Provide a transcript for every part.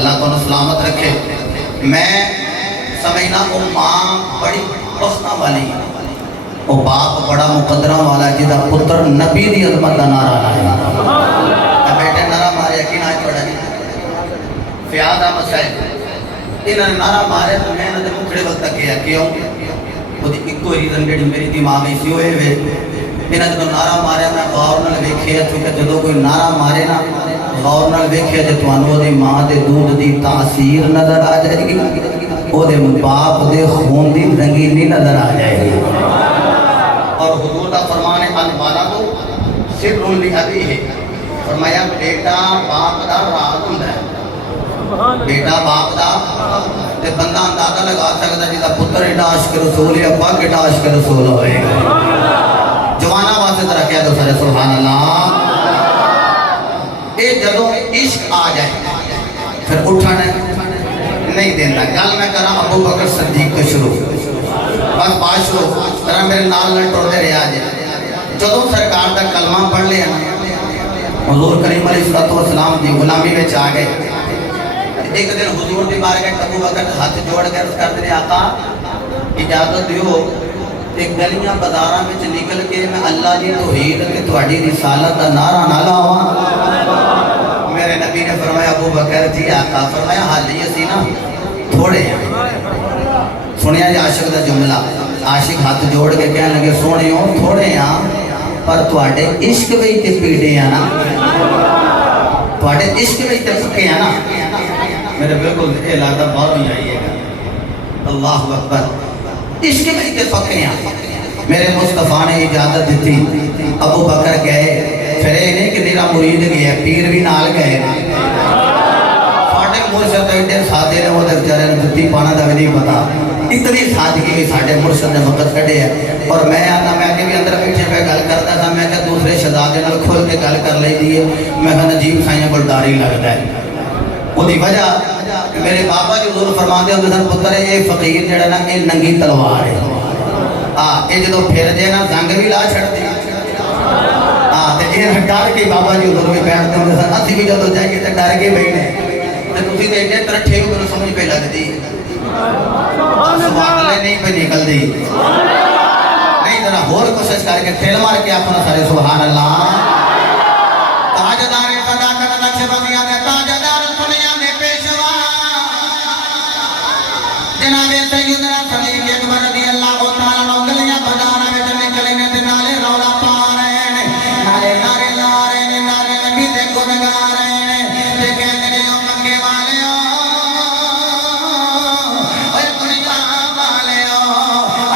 अल्लाह को सलामत रखे। मैं समझना वो माँ बड़ी बख्ता वाली, वो बाप बड़ा मुकदरा वाला जिदा पुत्र नबी की अजमत का नारा लाया। बेटे नारा मारे कि ना पड़ा फ्याद आ मसाइल इन्होंने नारा मारे तो मैं इन्होंने मुखड़े वक्त किया क्यों वो इको रीजन जी मेरी दिमाग सी होए वे इन्हें जो नारा मारे मैं गौर नाल वेखिया क्योंकि जो कोई नारा मारे ना गौर नाल वेखिया जो तुहानू ओदी मां दे दूध की तासीर नजर आ जाएगी, ओदे बाप दे खून की रंगीनी नजर आ जाएगी। और हुजूर का फरमान है अल वालदु सिर्रुन लि अबीही, फरमाया बेटा बाप का राज हुंदा है। बेटा बाप का ते बंदा अंदाजा लगा सकता जिसका पुत्र एडा आशिक रसूल है अब्बा केडा आशिक रसूल होएगा। जवाना वास्ते जरा कह दो सारे सुभान अल्लाह। ये जदों इश्क आ जाए फिर उठन नहीं देता। गल मैं करा अबू बकर सिद्दीक तो शुरू बस बात शुरू तरह मेरे नाल न टुरते रहा जे जदों सरकार का कलमा पढ़ लिया हुजूर करीम अलैहिस्सलाम की गुलामी में आ गए। एक दिन हुजूर की बारगाह अबू बकर हाथ जोड़ कर करते हैं आका इजाजत दियो एक गलियां बाजारां में निकल के मैं अल्लाह की तौहीद ते तुहाडी रिसालत का नारा ना लावां। मेरे नबी ने फरमाया अबू बकर जी आका फरमाया हाल ही असी ना थोड़े सुनिया जी आशिक का जुमला आशिक हाथ जोड़ के कहने लगे सोहणियो थोड़े हाँ पर तुहाडे इश्क विच ते पीड़े आ ना, तुहाडे इश्क विच ते पक्के आ ना। मेरे बिल्कुल ये लगता बाहर ही आई है। अल्लाह अकबर इश्क में के पक्के हैं। मेरे मुस्तफा ने इजाजत दी अबू बकर गए फिर ये नहीं कि मेरा मुरीद गया पीर भी नाल गए। साढ़े मुर्शद एडे सादे ने वो बेचारे जुत्ती पाना का भी नहीं पता इतनी सादगी भी साढ़े मुर्शद ने वक्त कढ़े है। और मैं आता मैं अगे भी अंदर पीछे पे गल करता था मैं क्या दूसरे शहजादे नाल खुल के गल कर ली दी है। मैं कहा नजीब साइया को डर ही लगता है उसकी वजह मेरे बाबा जी हजूर फरमाते होंगे सन पुत्र ये फकीर जड़ा ना ये नंगी तलवार है। हाँ ये जो फिर जाए ना जंग भी ला छड़ती। हाँ तो ये डर के बाबा जी हजूर भी बैठते होंगे सन असं भी जो जाइए तो डर के बैठे तो तुम तो एडे तरठे हो समझ पे लगती नहीं पे निकलती नहीं जरा होर कोशिश करके ठेल मार के अपना सारे सुभान अल्लाह। ताजदार सदाकत नक्शबंदिया ने ताजदार दुनिया में पेशवा जनाबे सैयदना सदीक अकबर रज़ियल्लाहु तआला अन्हु गलियां बाजारां विच निकले ने ते नाले रौला पा रहे ने नाले नारे ला रहे ने नाले नबी दे गुण गा रहे ने ते कहंदे ने ओ मंगे वालियो ओए दुनिया वालियो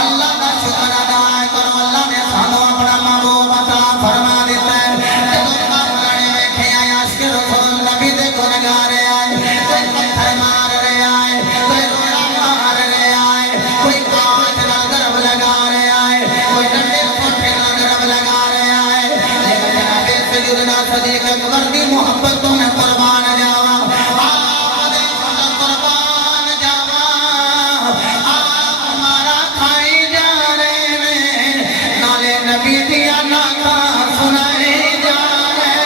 अल्लाह दा शुक्र अदा करो अल्लाह ने सानू अपना महबूब अता फरमा दिता है। जदों काफिरां ने वेखिया आशिक रसूल नबी दे गुण गा रहे आए कोई पत्थर मार रहे आए कोई रोड़ा मार रहे आए कोई कांच नाल गर्व लगा रहे आए कोई डंडे सोटे नाल गर्व लगा रहे आए। लेकिन जनाबे सैयदना सदीक अकबर दी मोहब्बतों में कुर्बान जावा आप दे कुर्बान जावा आप हमारा खाई जा रहे ने नाले नबी दिया नाता सुनाई जा रहे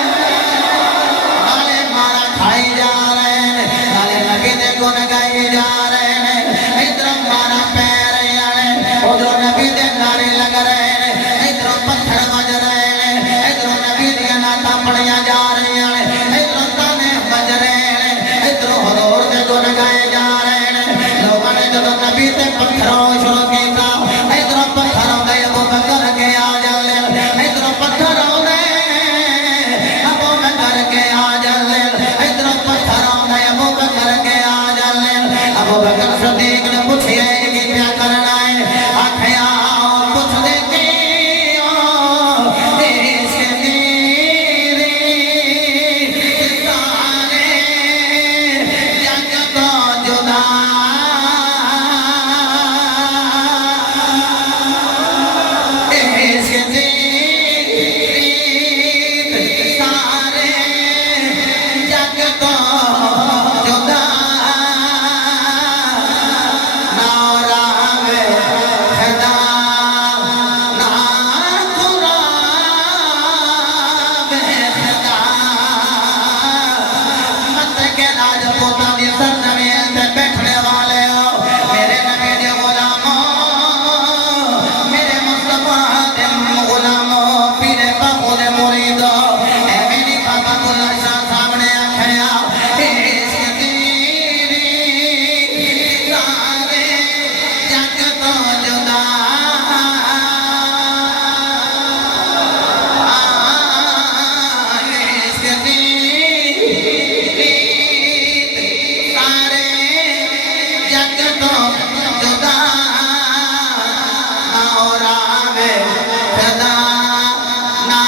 नाले मारा खाई जा रहे नाले नबी दे गुण गाए जा रहे हैं। इधर मारा पैर आने उधर नबी दे नारे लग रहे हैं इधर पत्थर बज रहे हैं इधर नबी दिया नाता पढ़िया जा रही हैं इधर ताने बज रहे हैं इधर हुजूर दे गुण गाए जा रहे हैं। लोगों ने जब नबी ते पत्थरों शुरू किया इधर पत्थरों गए अबू बकर के आ जाले इधर पत्थरों गए अबू बकर के आ जाले इधर पत्थरों गए अबू बकर के आ जाले। अबू बकर सिद्दीक ने पूछे कि क्या करना है आखिया पूछ दे कि इश्क तेरी सारे जग तो जुदा तो जुदा ना उड़ावे खुदा ना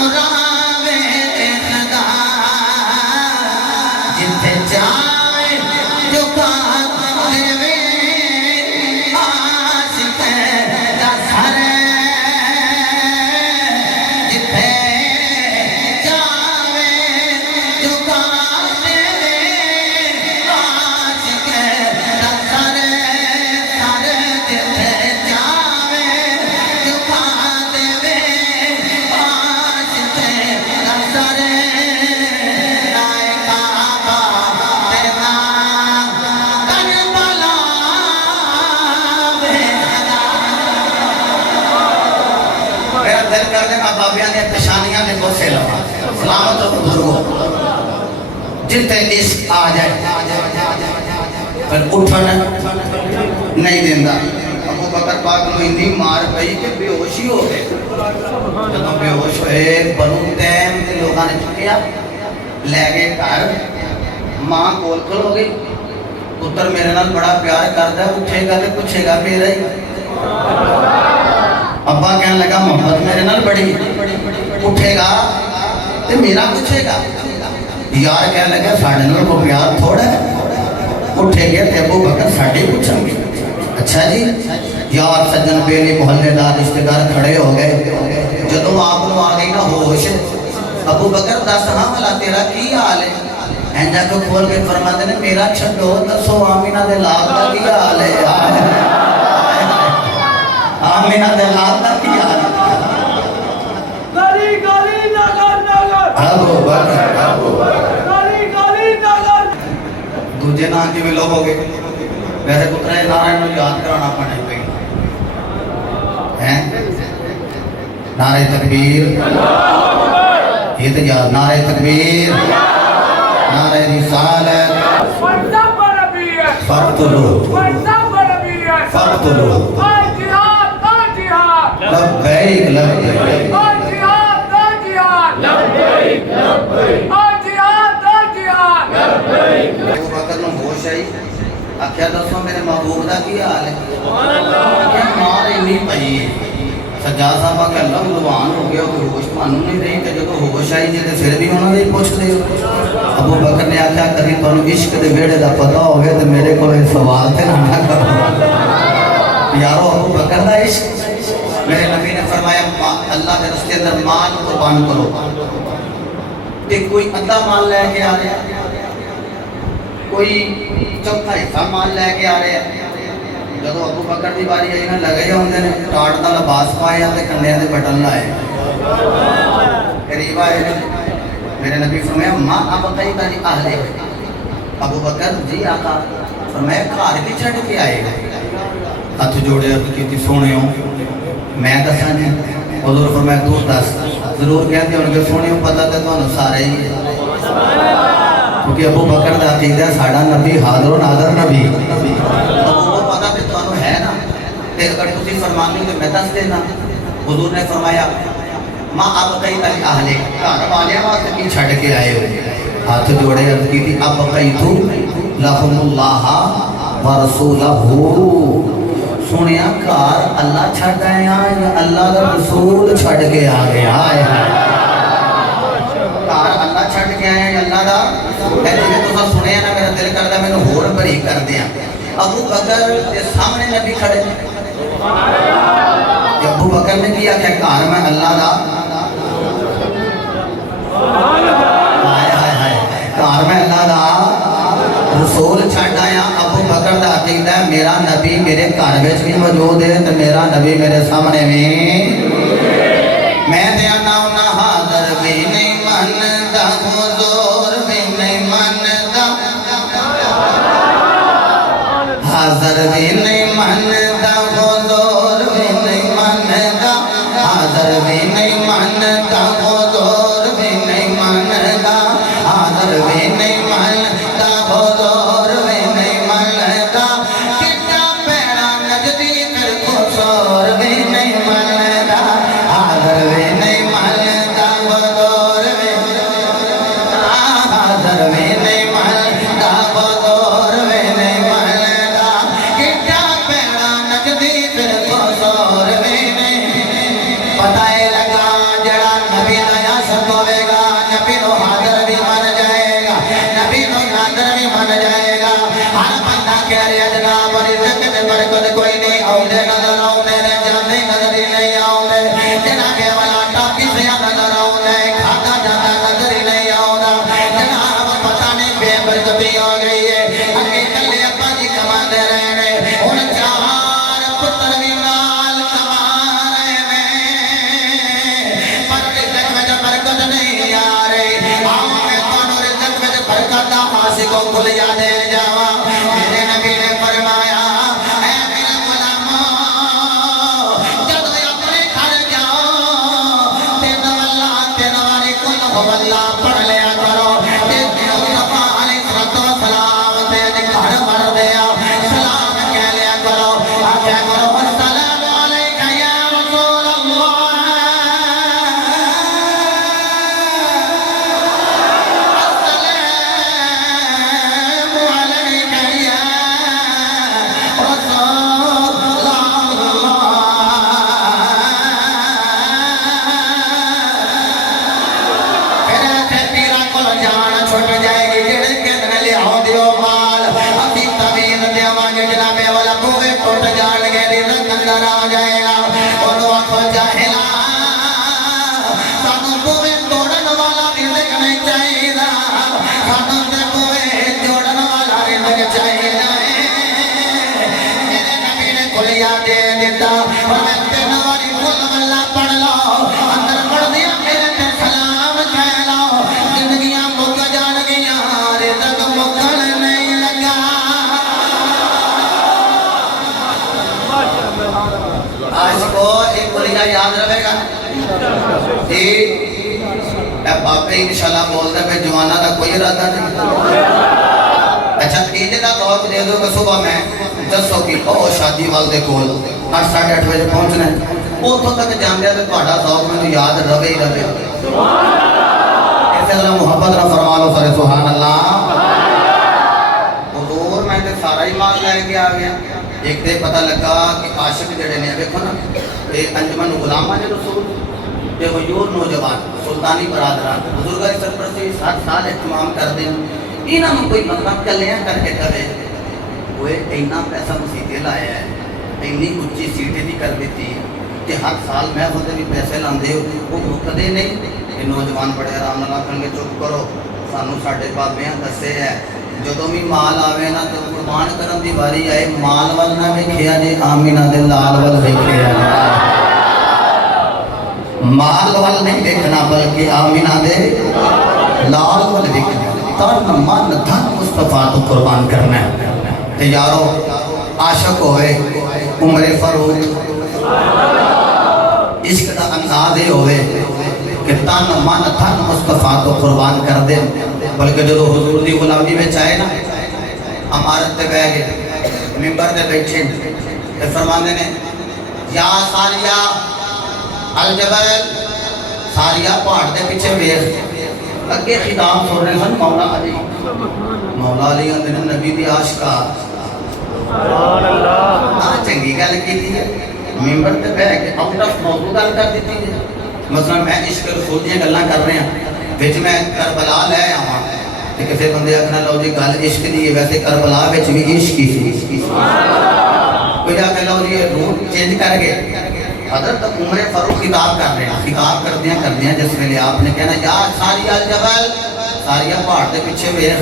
उड़ावे खुदा जिथे जाए झुका देवे आशिक दा सर जिथे जावे झुका देवे आशिक दा सर सर जिथे जावे झुका देवे आशिक दा सर नाए काबा तेरा करबला मेरा दिल कर देना बाबियां ने पेशानियां ने बोसे लगा सलामत हो बुजुर्गो जिथे इश्क आ जाए पर उठन नहीं देंदा अबू बकर पाक को इतनी मार पई कि बेहोश ही हो गए जब बेहोश होए बनु तैम के लोगों ने चुकिया ले गए घर मां कोल खलो गई पुत्र मेरे नाल बड़ा प्यार करता है उठेगा तो पूछेगा मेरा ही अब्बा कहने लगा मोहब्बत मेरे नाल बड़ी उठेगा तो मेरा पूछेगा यार कहने लगा साढ़े नाल को प्यार थोड़ा है उठेगा तो अबू बकर साढ़े पूछेंगे अच्छा जी यार सज्जन बेली मोहल्लेदार रिश्तेदार खड़े हो गए जदों आप आ गई ना होश अबू बकर दस हाँ भला तेरा की हाल है इंजा को खोल के फरमाते ने मेरा छड्डो दसो आमीना दे लाल दा की हाल है आमीना दे लाल दा की हाल है गली गली नगर नगर अबू बकर गली गली नगर दूजे नाम की भी लोग हो गए वैसे पुत्र नारायण को याद कराना पड़े हैं नारे तकबीर ये तो याद नारे तकबीर नारे रिसालत फर्तुलू फर्तुलू लब्बैक लब्बैक अबू बकर ਨੂੰ ਹੋਸ਼ ਆਈ आख्या दसो मेरे महबूब का की हाल है मार इन्नी पई सज्जाद साहब के अल्लाह गुलवान हो गया कोई होश मानू नहीं रही तो जो होश आई जी फिर भी उन्होंने ही पूछते हो अबू बकर ने आख्या कभी तुम इश्क के वेड़े का पता हो तो मेरे को सवाल तो ना करो यारो अबू बकर का इश्क मेरे नबी ने फरमाया अल्लाह के रस्ते अंदर माल कुर्बान करो ते कोई अद्धा माल लेके आ रहा कोई चौथा हिस्सा माल लैके आ रहे हैं जब अबू बकर की बारी आई ना लगे होंगे ने टाट का लिबास पाया तो कन्या के बटन लाए करीब आए मेरे नबी फरमाया मां अब कई तारी आहले अबू बकर जी आका फरमाया घर की छड़ के आए हथ जोड़े की सोने मैं दसा जी उधर फरमाया तू दस जरूर कहते होंगे सोने पता तो तुहानू सारे ही क्योंकि अबू बकर का अकीदा साडा नबी हाज़िर नाज़िर नबी अबू को पता तो तुहानू है ना ते अगर तुसी फरमानी तो मैं दस देना हुजूर ने फरमाया मां अब कई तक आहले घर वाले वास्ते की छड़ के आए हो हाथ जोड़े अर्ज की थी अब कई तू लहुमुल्लाह व रसूलहू सुनिया घर अल्लाह छड़ आया या अल्लाह का रसूल छड़ के आ गया है घर अल्लाह छड़ के आया या अल्लाह का जिवें तुसां सुनिया ना मेरा दिल करदा मैनूं होर बरी कर दियां अबू बकर के सामने नबी खड़े अबू बकर ने की आख्या घर मैं अल्लाह का हाय हाय हाय घर मैं अल्लाह का रसूल छड़ आया अबू बकर का अकीदा है मेरा नबी मेरे घर में भी मौजूद है तो मेरा नबी मेरे सामने भी मैं ते आना उन्ना हाज़िर भी नहीं मनदा हुजूर भी नहीं मनदा हाज़िर भी नहीं मनदा हुजूर भी नहीं मनदा हाज़िर भी नहीं मनदा हुजूर भी नहीं मनदा हाज़िर भी नहीं मनदा हुजूर भी नहीं मनदा कितना पैड़ा नजदी फिर खुसोर भी नहीं मनदा हाज़िर भी नहीं मनदा हुजूर भी हाज़िर भी नहीं मनदा हुजूर भी नहीं मनदा नबी नो नादर भी मन जाएगा हर बंदा कह रहा जनाब रिज़्क़ ते बरकत कोई नहीं आउंदे नजर आउंदे ने जाने नजर ही नहीं आउंदे जनाब वाला टापी से नजर आउंदे खाता जाता नजर ही नहीं आउंदा जनाब पता नहीं बेबरकती हो गई है अगे कल्ले अब्बा जी कमाते रहने हुन चार पुत्र भी नाल कमा रहे ने पर रिज़्क़ में बरकत नहीं आ रही आओ मैं ਤੁਹਾਨੂੰ रिज़्क़ में बरकत दा आशिक को खुलिया दे जावा मेरे नबी ने फरमाया ऐ मेरे गुलामो जदों अपने घर जाओ तेन वल्ला तेन वाली कुल वल्ला पढ़ लिया करो ते मुस्तफा अलैहिस्सलाम ते घर भर दिया सलाम कह लिया करो आख्या करो अस्सलामु अलैका या रसूल अल्लाह अस्सलामु अलैका या रसूल अल्लाह फिर ऐसे पीरा को जान छुट जाएगी जेड़े कहने लियाओ दियो माल अभी तमीज देवांगे जनाबे वाला बूहे टूट जाएंगे रिज़्क़ अंदर आ जाएगा और आखो जाहिला सानू बूहे तोड़न वाला रिज़्क़ नहीं चाहिए सानू ते बूहे जोड़न वाला रिज़्क़ चाहिए मेरे नबी ने खुलिया दे दिता और मैं तेन वाली कुल वल्ला पढ़ लो अंदर पढ़ दिया मेरे ते सलाम कह लो जिंदगियां मुक जान गया रिज़्क़ मुकन नहीं लगा आशिको एक खुलिया याद रहेगा जी ए बापे इंशाल्लाह बोलते पे जवाना का कोई इरादा नहीं अच्छा तीन का जवाब दे दो कि सुबह मैं 10 की ओ शादी वाल दे कोल 8:30 बजे पहुंचना उतों तक जांदे ते ਤੁਹਾਡਾ जवाब मैंने याद रवे ही रवे ऐसे अल्लाह मोहब्बत ना फरमा लो सारे सुभान अल्लाह हुजूर मैं ते सारा ही माल लेके आ गया एक ते पता लगा कि आशिक जेड़े ने देखो ना ये अंजुमन गुलामा ने रसूल ते हुजूर नौजवान सुल्तानी बरादरान बुजुर्ग की सरपरस्ती 7 साल इत्माम कर देन इन्हां नु कोई मतलब कल्याण करके करे ओए इतना पैसा मसीते लाया है इतनी उच्ची सीटें भी कर देती कि हर साल मैं खुद भी पैसे लाते हो वो मुकदे नहीं ये नौजवान बड़े आराम नाल आखणगे चुप करो सानू साडे बाबियां दसे है ਜਦੋਂ भी माल आवे ना तो कुर्बान करन दी वारी आए माल वाल ना वेखिया जे आमीना दे लाल वाल वेखिया माल वाल नहीं देखना बल्कि आमीना दे लाल वाल देखना तन मन धन मुस्तफा तो कुर्बान करना है ते यारो आशिक होए उमर फारूक इश्क दा अंदाज ये होवे कि तन मन धन मुस्तफा तो कुर्बान कर दे बल्कि जो हुजूर दी गुलामी में आए ना अमारत पे बैठ गए मिंबर पे बैठे ते फरमाने ने या सारिया अल जबल सारिया पहाड़ के पीछे वेख अगे खिताब सुन रहे सन मौला अली अंदर नबी दी आशिका सुभान अल्लाह हां चंगी गल कीती है मिंबर पे बैठ के आउट ऑफ मौजू गल कर दी है मसलन मैं इश्क रसूल दी गल्लां कर रहे हैं विच मैं करबला ले आवां ते किसी बंदे आखना लो जी गल इश्क दी है वैसे करबला विच भी इश्क ही सी सुभान अल्लाह कोई आखे लो जी रूट चेंज कर गए हजरत उमर फारूक खिताब कर रहे हैं खिताब करदियां जिस वेले आपने कहना या सारिया जबल सारिया पहाड़ के पीछे वेख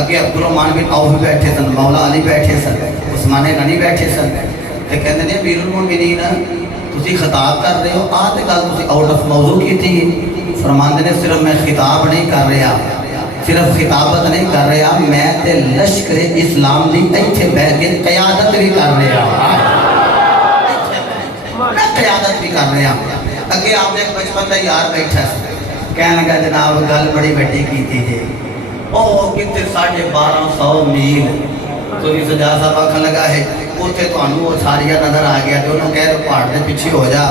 अगे अब्दुल रहमान बिन औफ बैठे सन मौला अली बैठे सन उस्मान गनी बैठे सन ते कहंदे ने अमीरुल मोमिनीन तुसी खिताब कर रहे हो आ ते गल तुसी आउट ऑफ मौजू कीती है फरमांदे ने सिर्फ मैं खिताब नहीं कर रहा सिर्फ खिताबत नहीं कर रहा मैं ते लश्कर इस्लाम दी इत्थे बैठ के क़यादत भी कर रहा मैं क़यादत भी कर रहा अगे आपने एक बचपन का यार बैठा कहने लगा जनाब गल बड़ी वड्डी कीती जे ओ कितने 1250 मील तो सजा साहब आखन लगा है उत्थे तुहानू वो सारिया नजर आ गया तो उन्होंने कह पहाड़ के पीछे हो जा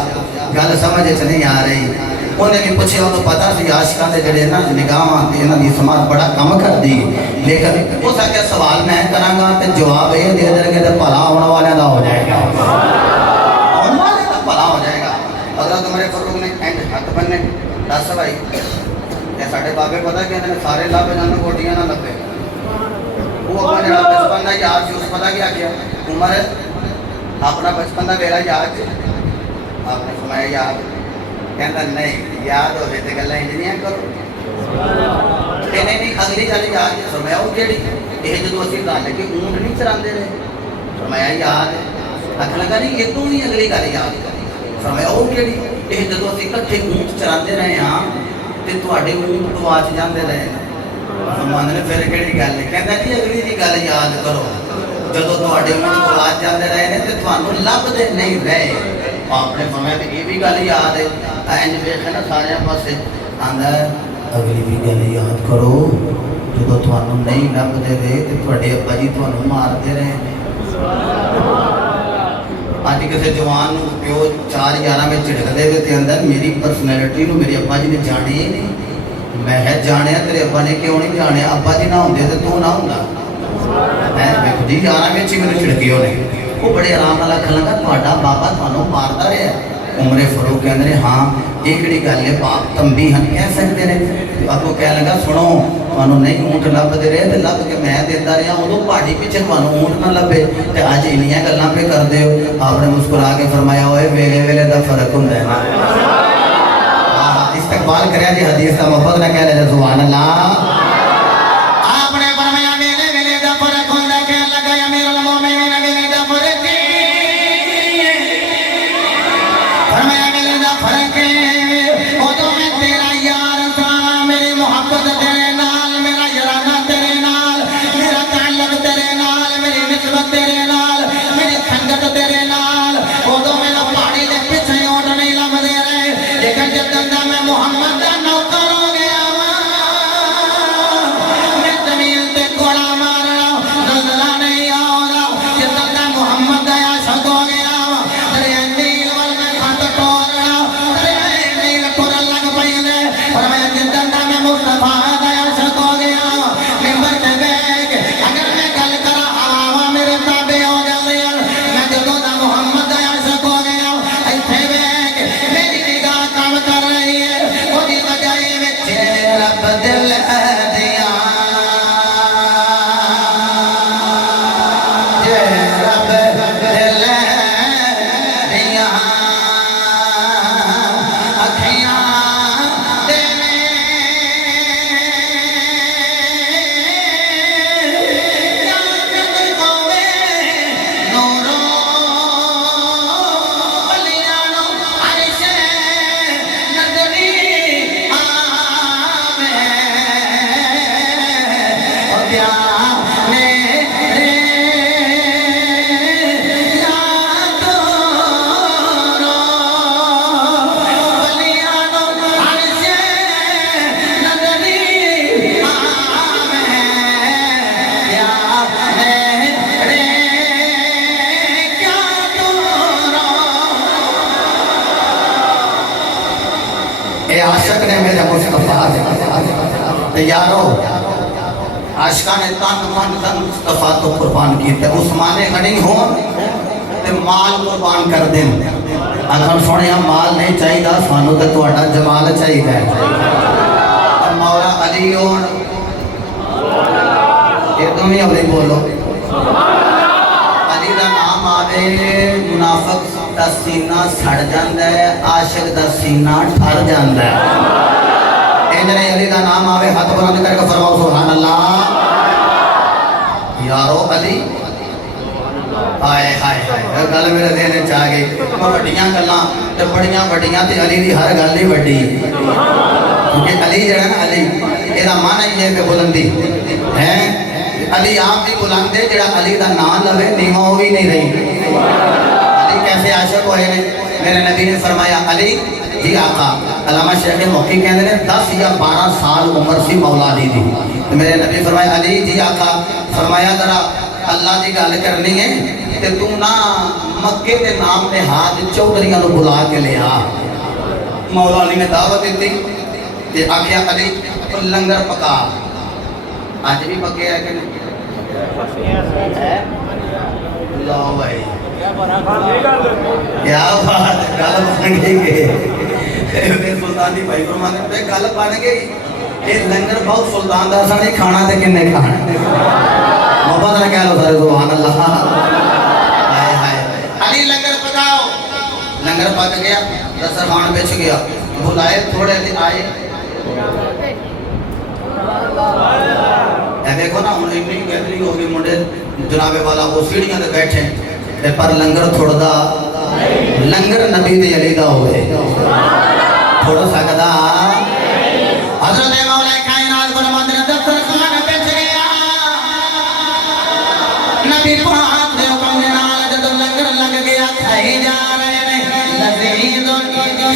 गल समझ च नहीं आ रही उन्हें भी पूछे उन्होंने पता सी आशिकां दे जेड़े ना निगाहां ते इन्हां दी समाज बड़ा कम करदी लेकिन हो सके सवाल मैं करांगा ते जवाब ये दे देंगे तो भला होने वाले दा हो जाएगा होने वाले दा भला हो जाएगा अगर तुम्हारे फरूक ने एंड हाथ बनने दस भाई ये साडे बाबे पता कि सारे लाभ जान गोटियां ना लगे याद से उस पता क्या किया उमर अपना बचपन का वेला याद है आपने फरमाया याद कहता नहीं याद हो तो गल्लां इंजनियां करो कहने नहीं अगली गल याद है फरमाया वो केड़ी ये जो असं गल है कि ऊंट नहीं चराते रहे फरमाया याद है आखन लगा नहीं ये तो नहीं अगली गल याद फरमाया वो केड़ी ये जो असं इकट्ठे ऊंट चराते रहे हाँ तो तुहाडे ऊंट गवाच जाते रहे फरमाते ने फिर केड़ी गल है कहता जी अगली जी गल याद करो जो तुहाडे ऊंट गवाच जाते रहे ने तो तुहानू लभदे नहीं रहे आपने फरमाया तो ये भी गल याद है इंज वेखे ना सारे पासे आंदा अगली भी गल याद करो जो तुहानू नहीं लभदे रहे तो तुहाडे अब्बा जी तुहानू मारते रहे अज किसी जवान प्यो 4 11 में झिड़कते तो अंदर मेरी परसनैलिटी मेरे अब्बा जी ने जाने ही नहीं मैं है जाने तेरे अब्बा ने क्यों नहीं जाने अब्बा जी ना होंगे तो तू ना होंदा है देखो जी 11 में ही मैंने झिड़की उन्हें वो बड़े आराम नाल आखन लगा तुहाडा बाबा तुहानू मारदा रहा उमरे फारूक कहते हैं हाँ ये कड़ी गल है बाप तंबी हम कह सकते हैं आपको कह लगा सुनो तुहानू नहीं ऊँट लभदे रहे तो लभ के मैं देता रहा उदों पहाड़ी पिछे तुहानू ऊँट ना लभे तो अज इन्नियां गल्लां पे करदे हो आपने मुस्कुरा के फरमाया होए वेले वेले दा फर्क हुंदा है ना इस्तकबाल करया जी हदीस का मोहब्बत ना कह ले सुभान अल्लाह आपने फरमाया वेले वेले दा फर्क हुंदा कह लगा अमीरुल मोमिनीन वेले दा फर्क फरमाया वेले दा फर्क उदों मैं तेरा यार था मेरी मोहब्बत तेरे नाल मेरा याराना तेरे नाल मेरा ताल्लुक तेरे नाल मेरी निस्बत तेरे नाल मेरी संगत तेरे नाल उदों मैनू पहाड़ी दे पिछे ऊँट नहीं लभदे रहे लेकिन जदों दा मैं मोहम्मद दा नौकर हो गया मैं जमीन ते घोड़ा मारना नजरा नहीं आउंदा जदों दा मोहम्मद दा आशिक हो गया तेरे नील वल मैं खत तोड़ना तेरे नील तुरन लग पैंदे पर मैं जदों दा मैं मुस्तफा दा आशिक हो गया मिंबर ते बैठ अगर मैं गल करा आवा मेरे ताबे हो जांदे मैं जदों दा मोहम्मद दा आशिक हो गया इत्थे बैठ मेरी निगाह काम कर रही है ओदी वजह विच रब दिल दिया रब दिल दिया अखियां दे नूरो बलियानो अरशे नजरी आवे ओ प्यारे रे यादो रो बलियानो अरशे नजरी आवे प्यारे रे क्या तो रो ए आशिक ने मेरे मुस्तफा ते यारो आशिका ने तन मन धन मुस्तफा तो कुर्बान किया उस्माने खड़ी हो ते माल कुर्बान कर देन अगर सुने माल नहीं चाहिए सानू तो तुहाडा जमाल चाहिए मौला अली होन ये तुम ही अली बोलो अली दा नाम आवे मुनाफिक दा सीना सड़ जांदा है आशिक दा सीना ठर जांदा है इंजने अली दा नाम आवे हाथ बुलंद करके फरमाओ सुभान अल्लाह यारो अली हाय हाय हाय गल मेरे दिल च आ गई वड्डियां गल्लां ते बड़ियां वड्डियां ते अली दी हर गल ही वड्डी क्योंकि अली जड़ा ना अली एदा माना ही है कि बुलंदी है अली आप भी बुलंद है जड़ा अली दा नाम लवे नीवा हो भी नहीं रही अली कैसे आशिक होए ने मेरे नबी ने फरमाया अली जी आका अल्लामा शेख मौकी कहते हैं 10 या 12 साल उम्र सी मौला अली दी तो मेरे नबी फरमाया अली जी आका फरमाया जरा अल्लाह की गल करनी है ते तू ना मक्के के नाम ने हाथ चौधरियां को बुला के लिया मौला अली ने दावत दी ते आख्या अली लंगर पका अज भी पके है कि नहीं लो भाई क्या बात गल बन गई सुल्तानी भाई फरमाने पे गल बन गई ये लंगर बहुत सुल्तान दा सा नहीं खाना ते किन्ने खाना मोहब्बत ना कह लो सारे लंगर पक गया, दस्तरखान बिछ गया, बुलाए थोड़े दिन आए। देखो ना हम इतनी गैदरिंग होगी, मुंडे जनाबे वाला वो सीढ़ियां पे बैठे पर लंगर थोड़ा लंगर नबी दे अली दा होवे थोड़ा सकदा। हजरत मौला कायनात गुलाम ने दस्तरखान बिछ गया, नबी पाक दे हुक्म दे नाल जद लंगर लग गया, खाई जा रहे ने लजीज़ुन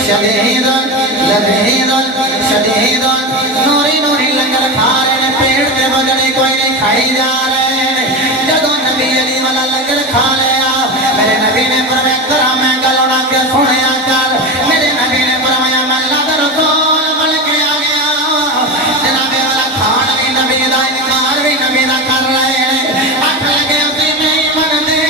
शदीदुन लजीज़ुन शदीदुन, नूरी नूरी लंगर खा रहे ने, पेट दे बगड़े कोई नहीं, खाई जा रहे ने। जदों नबी अली वाला लंगर खा लिया, मेरे नबी ने फरमाया करा मैं गल उड़ा के सुनिया कर। मेरे नबी ने फरमाया मैं अल्लाह दा रसूल बन के आ गया। जनाबे वाला खान भी नबी दा, इनकार भी नबी दा कर रहे हैं। अठ लगे उसी नहीं मनदे,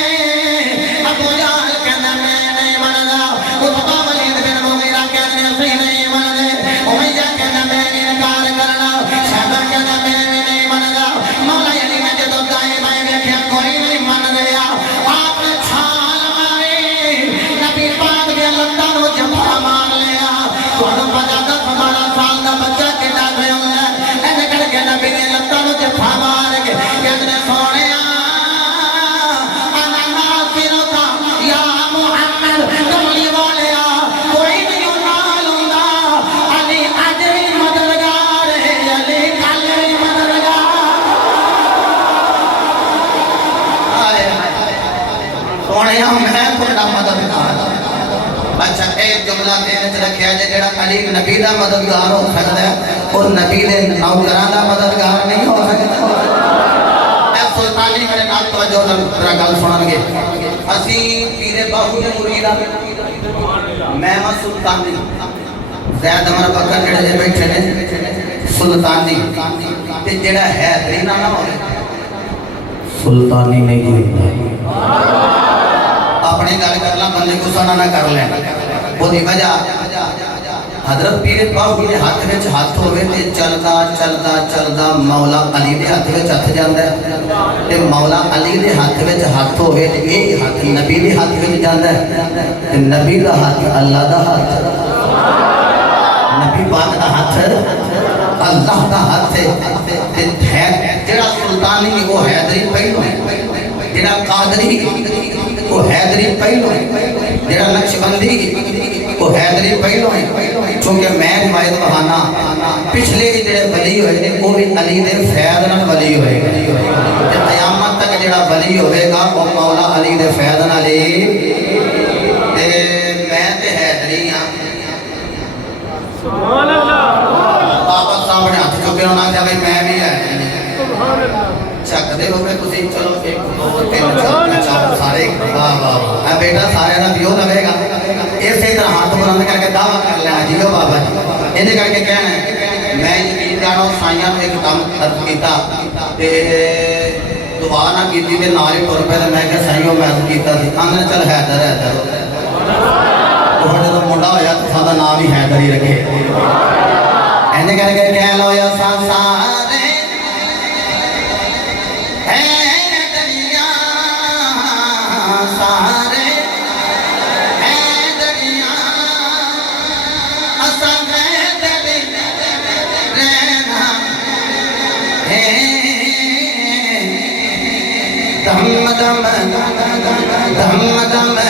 अबू जहल कहंदा मैं नहीं मनदा, उतबा वलीद बिन मुगीरा कहंदे उसी नहीं मनदे, उमैया कहंदा मैं इनकार करना, शैबा कहंदा मैं भी नहीं मनदा। मौला अली ने जदों दाएं बाएं वेख्या कोई नहीं मन दिया, आपने छाल मारी, नबी पाक दे लत्तां नूं जफा मार लिया। तुहानूं पता 10-12 साल दा बच्चा कितना होया हुंदा है, इहदे करके नबी ने लत्तां नूं जफा मार के कहंदे सोहणिया अना नासिरुका या मुहम्मद, कमली वालिया कोई नहीं नाल हुंदा, अली अज भी मददगार है, अली कल भी मददगार। सोने मैं थोड़ा मददगार। अच्छा एक जुमला देने च रखा जे जेड़ा अली नबी दा मददगार हो सकता है, वो नबी दे नौकरां दा मददगार नहीं हो सकता। ए सुल्तानी मेरे नाल तवज्जो जरा गल सुननगे। असी पीरे बाहू दे मुरीद आ, मैं वा सुल्तानी, ज़ैद अमर बकर जेड़े जे बैठे ने सुल्तानी, ते जेड़ा हैदरी ना ना होवे सुल्तानी नहीं होता। अपनी गल करना बंदे गुस्सा ना कर ले, ओदी वजह हजरत पीर बाहू दे हाथ विच हाथ होवे ते चलदा चलदा चलदा मौला अली दे हाथ विच हथ जांदा है, ते मौला अली दे हाथ विच हाथ होवे ते ये हाथ नबी दे हाथ विच जांदा है, ते नबी दा हाथ अल्लाह दा हाथ, नबी पाक दा हाथ अल्लाह दा हाथ है। जेड़ा सुल्तानी वो हैदरी पहलो है, जेड़ा कादरी वो हैदरी पहलो है, जेड़ा नक्शबंदी वो हैदरी पहलो है। क्योंकि मैं रिवायत बहाना पिछले जेड़े वली होए ने वो भी अली दे फैज़ नाल वली होए, ते क़यामत तक जेड़ा वली होएगा वो मौला अली दे फैज़ नाल ही। ते मैं ते हैदरी हां। सुभान अल्लाह। बाबा सामने हाथ चुके होना चाहे मैं भी है चकते हो गए तुसी, चलो 1 2 3 4 सारे वाह वाह है बेटा, सारे का दियो लगेगा। इसे तरह हाथ बुलंद करके दावा कर लेना जी ओ बाबा जी, इहदे करके कहना है मैं यकीन जानो साइयां ने एक काम कीता ते दुआ ना कीती ते नाल ही तुर पे, मैं क्या साइयों मैं कीता सी, आंदे चल हैदर हैदर तुहाडे तो मुंडा होया तुसां दा नाम ही हैदर ही रखे। इहदे करके कह लो या सारे हैदरिया सारे हैदरिया असा हैदर रहना है, दम दम दम दम दम दम कर ले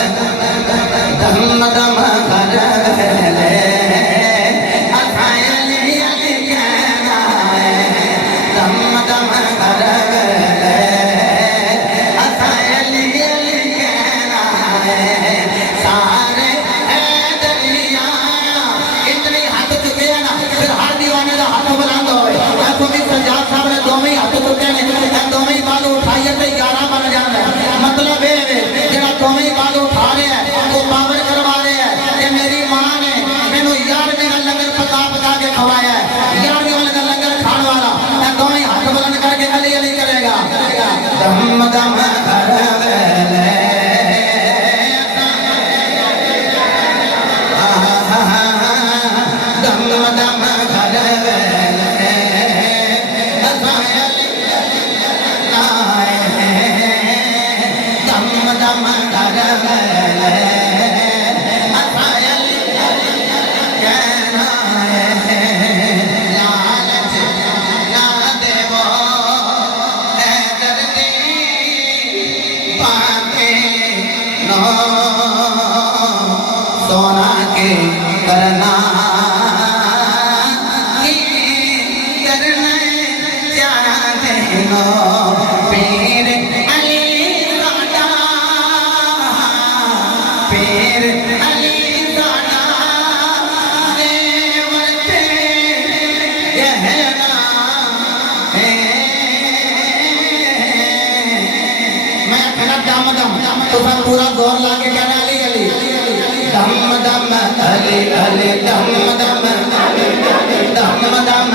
मतलब जेड़ा दोवें बाल उठा रहा है वो बाबर करवा रहा है। मेरी मां ने मैनू 11 दिन लंगर पका के खवाया है, 11 दिन लंगर खाने वाला मैं दोवें हाथ बुलंद करके अली अली करेगा। दम दम सोना के करना पीर अली दादा पीर अली दादा देवते गहरा है मैं कहना दम दम तो मैं पूरा जोर लाके कहना अली अली दम दम अली अली दम दम दम दम दम दम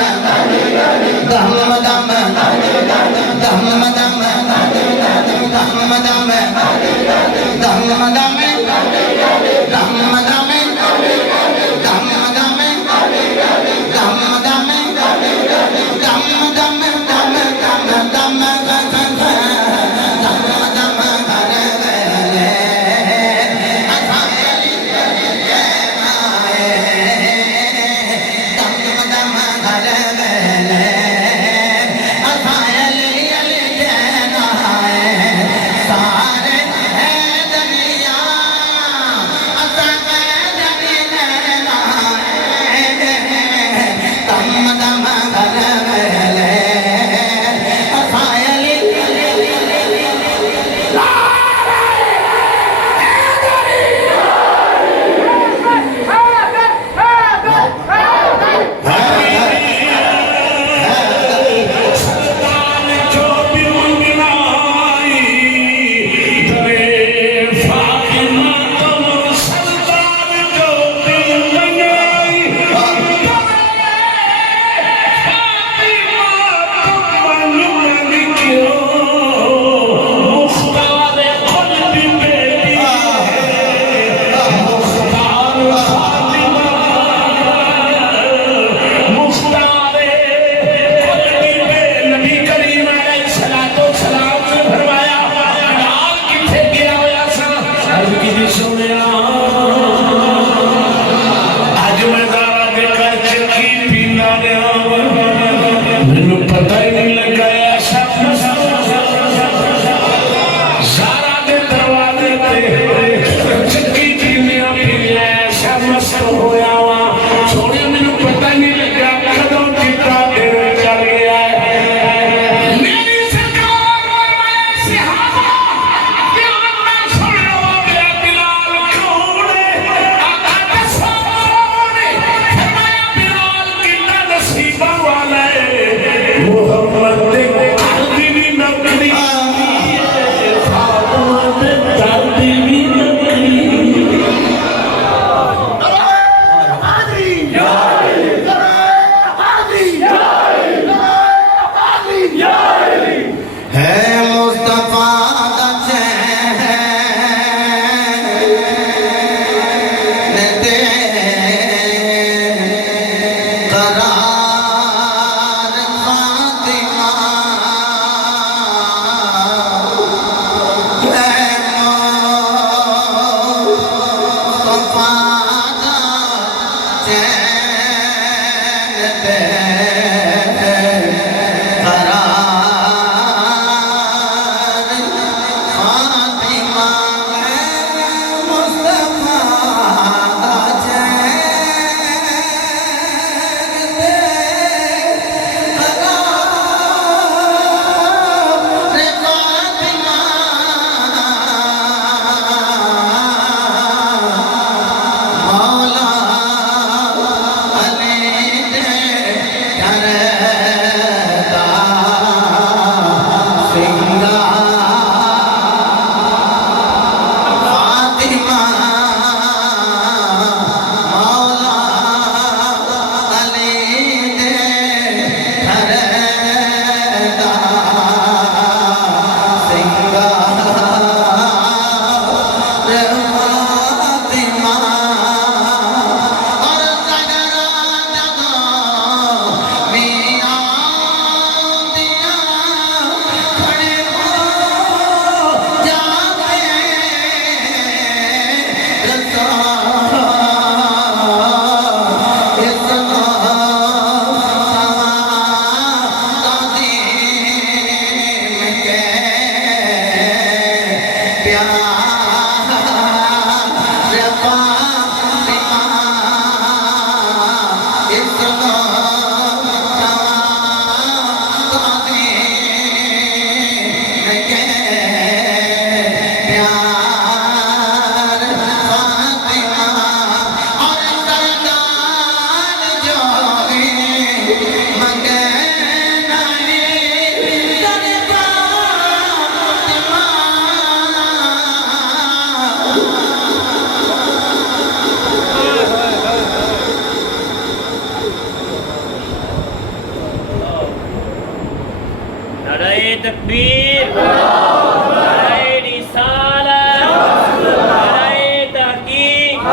तकबीर नारे रिसालत नारे तहकीक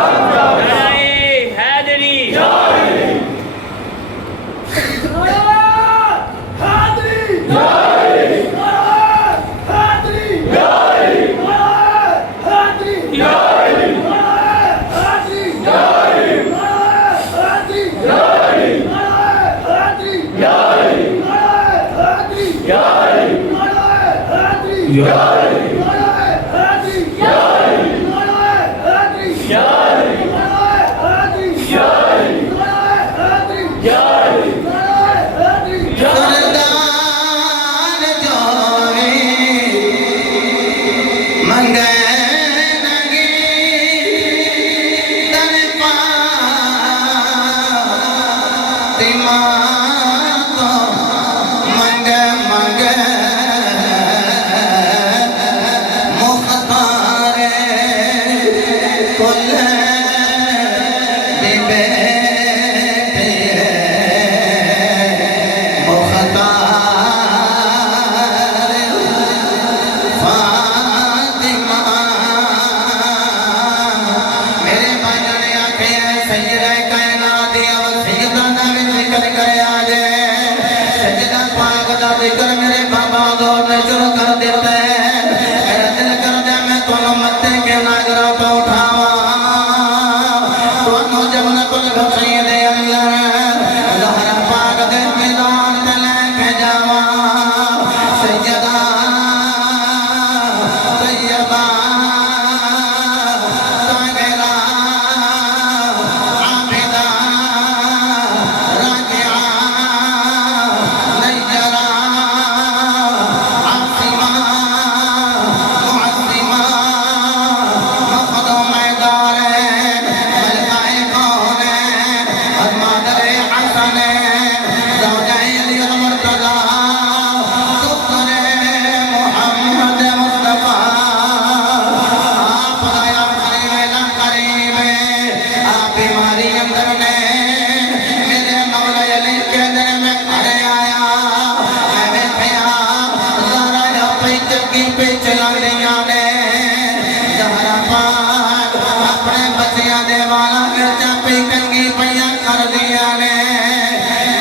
नारे हैदरी सरदार जोवे मंगे नगी दर फातिमा को मंगे मंगे मुख्तार कुल बेबे मेरे बाबा दौर ने शुरू कर देते हैं मेरा दिल कर दे मैं दोनों मत्ते के नागरा को उठावा दोनों जब न कुल घसई दे अंदर लहरा पाक दे मैदान में लेके जावा सैयदा तैयबा ताहिरा आबिदा राकिया नैजरा आसिमा मुअज्जिमा मखदूम मैदान मलकाए कौन और मादर हसन ज़ौजाए अली मुर्तज़ा दुख्तरे मोहम्मद मुस्तफ़ा आप आया करीब ना करीब आप बीमारी अंदर ने मेरे मौला अली के अंदर में खड़े आया मैं बैठा ज़रा या पैचकी पे चला रही ने ज़हरा पाक अपने बच्चियां दे वाला के चापी कंगी पैया कर दिया ने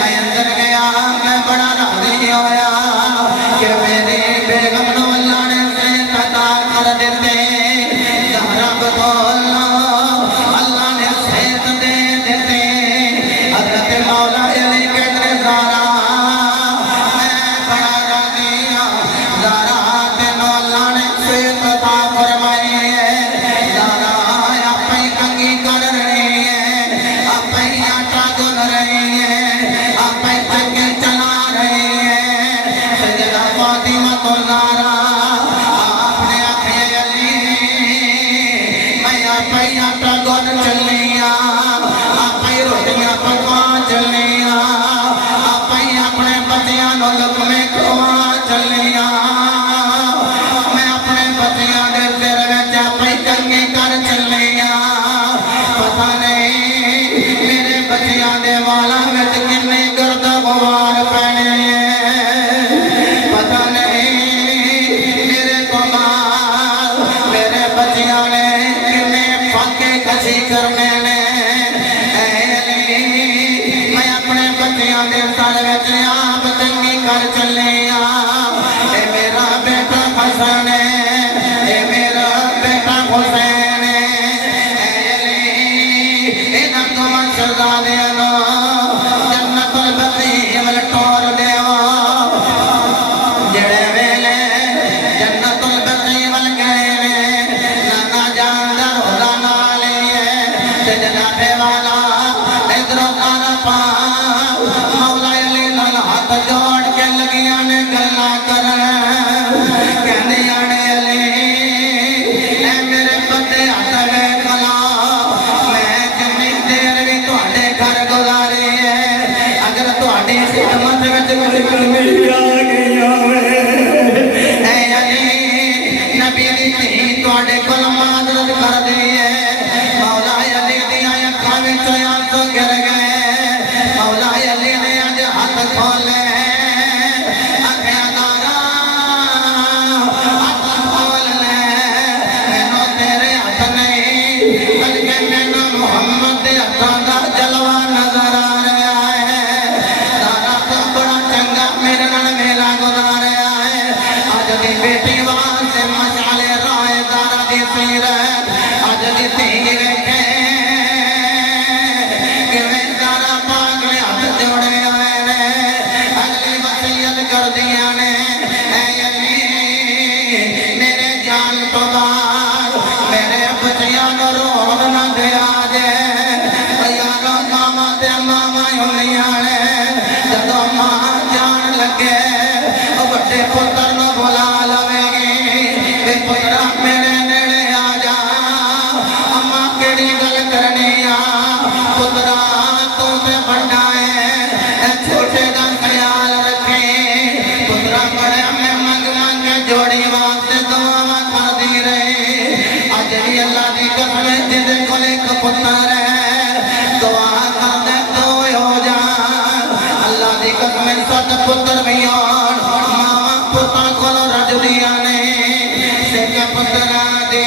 मैं अंदर गया मैं बड़ा राजी होया कि मेरी बेगम नो अल्लाह ने सेहत अता कर देते ज़हरा बोलो अल्लाह ने सेहत दे देते हज़रत मौला अली के ज़हरा मैं बड़ा राजी हूं ज़हरा तेनो अल्लाह ने सेहत अता मोहम्मद के हथों का जलवा नजर आ रहा है। दादा तो बड़ा चंगा मेरे नाल मेला गुजर रहा है। अज की बेटी वास्ते मशाले राय दारा दी सीरत अज की धी वेखे किवें दारा पाक ने हाथ जोड़े हुए ने अगली वसीयत कर दिया ने मेरे जान तो बाद मेरे बच्चियां को रोन ना दिया जे यारो मामा ते मामा होनिया ने जदों मां जान लगे बड़े पुत्र नु बुला लवेगी वे पुत्रा मेरे नेड़े आ जा अम्मा केड़ी गल करनी आ पुत्रा तू ते बड़ा है छोटे का ख्याल रखे पुत्रा बड़े मैं मंग मंग जोड़ी वास्ते दुआ करदी रही अज भी अल्लाह की कसम जिदे कोल एक पुत्र है दुआ करदे तो हो जा अल्लाह की कसम सत पुत्र भी आन मावा पुत्रा कोल रजदियां ने सिख पुत्रा दे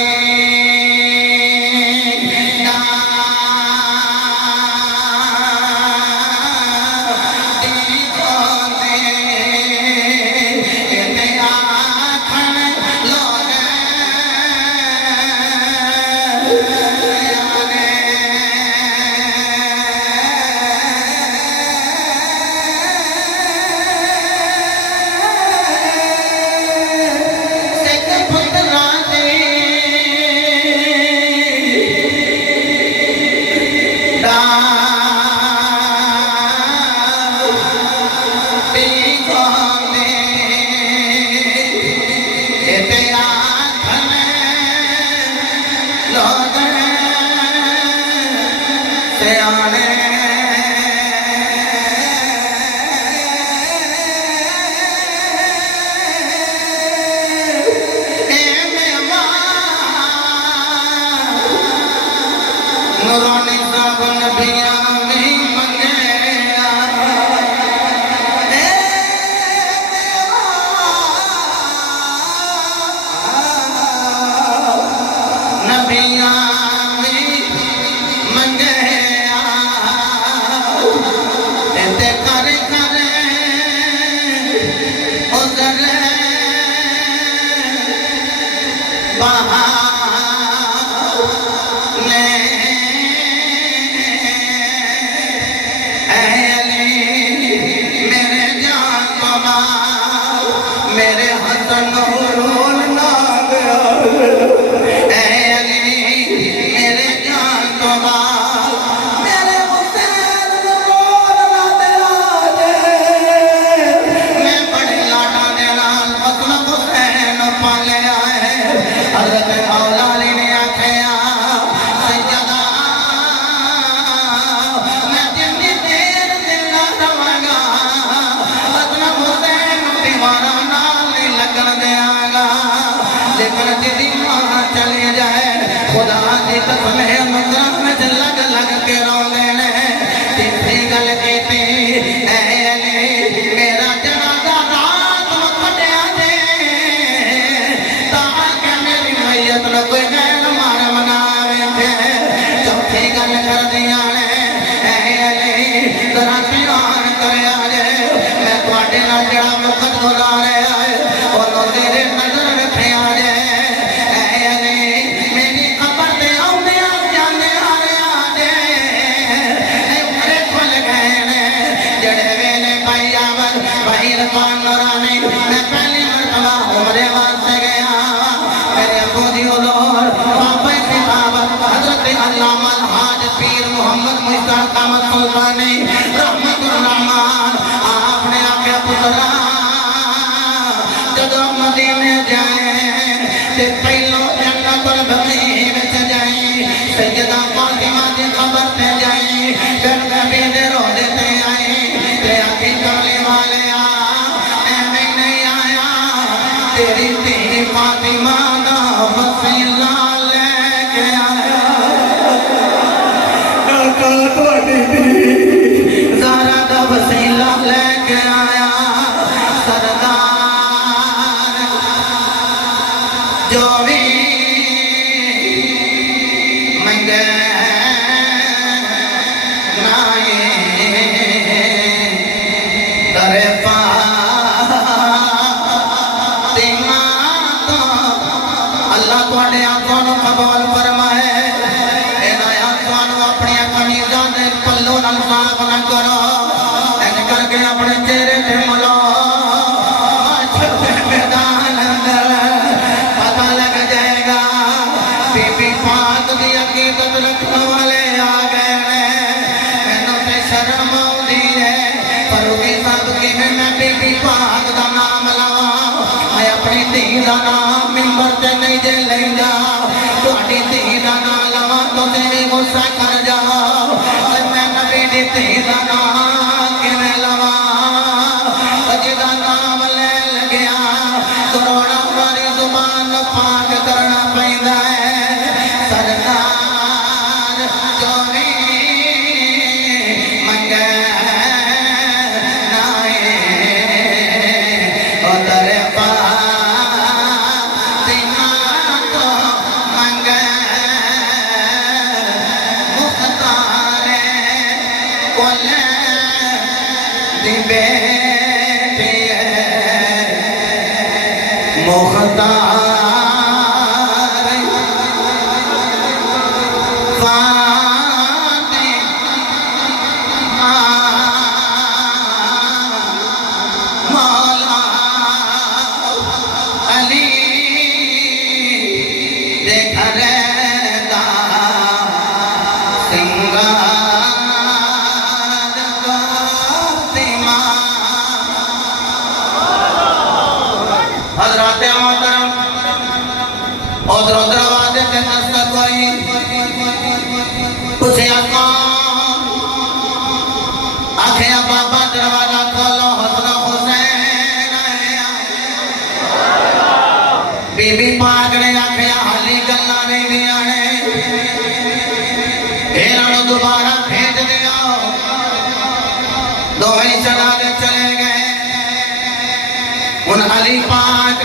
मेरे हसन रोल ना गया मेरे जान तो मेरे हुसैन रोल ना गया मैं बड़े लाडा दे नाल मतलब हुसैन पाले आए हजरत मौला अली ने आखिया सैयदा मैं जितनी देर जिंदा रहांगा मतलब हुसैन दीवाना लगन देगा लेकिन दीदी मां चले जाए खुदा की कसम है मकरम में लग लग के रोने ने तीसरी गल कहते मेरा जनाजा रात में कटिया दे ताकि मेरी मैयत न कोई गैर मार मनावे चौथी गल कर दिया ने जरा ध्यान करया जे मैं तुहाडे नाल जड़ा मुकद गुजारे तेरे नजर रखे आ जाए मेरी खबर दे आने जाने आ उमरे खुल गए ने जड़े वेले भाई आवर भाई रफान नूरानी मैं पहली मरतबा उमरे वास्ते गया मेरे अबू दी औलाद बाबा की साहब हजरत अल्लामा हाज पीर मोहम्मद मुश्ताक अहमद सुल्तानी रहमतुर रहमान आपने आके पुत्रा जब मदीने जाए ते पहलो जन्नतुल बकी विच जाए सैयदा फातिमा दी कब्र ते जाए फिर नबी दे रोज़े ते आए ते आखी कमले वाले एवें नहीं आया तेरी धी फातिमा दा वसीला लेके आया काका तुहाडी धी ज़हरा दा वसीला लेके आया सरदार जो भी मंगे तुहानू कबूल फरमाए इनायत तुहानू अपनी कमीज़ां दे पल्लों नाल साफ न करो इंज करके अपने चेहरे ते मिलो मैदान अंदर पता लग जाएगा बीबी पाक दी अकीदत रखने वाले आ गए ने मैनू ते शर्म आउंदी है पर भी सब कि मैं बीबी पाक दा नाम लवां मैं अपनी धी दा नाम मिंबर ते नहीं जे ले जा तुहाडी धी दा नाम लवां तो तेरे गुस्सा कर जाओ मैं नबी दी धी दा नाम किवें लवां जिदा नाम ले लग्या करोड़ा वारी जुबान पाक करना पैंदा है सरकार जो भी मंगे नाए उधर फातिमा तो मंगे मुख्तार कुल दी बेटी है मुख्तार मौला अली दे घर दा सिंगार फातिमा हज़रात मोहतरम उधर दरवाजे पे दस्तक हुई पूछे आखिया बाबा दरवाजा खोलो हसन हुसैन आया बीबी पाक ने आखिया हाली गल्ला नहीं दिया ने इन्होंने दोबारा भेज दिया दो ही चला के चले गए उन अली पाक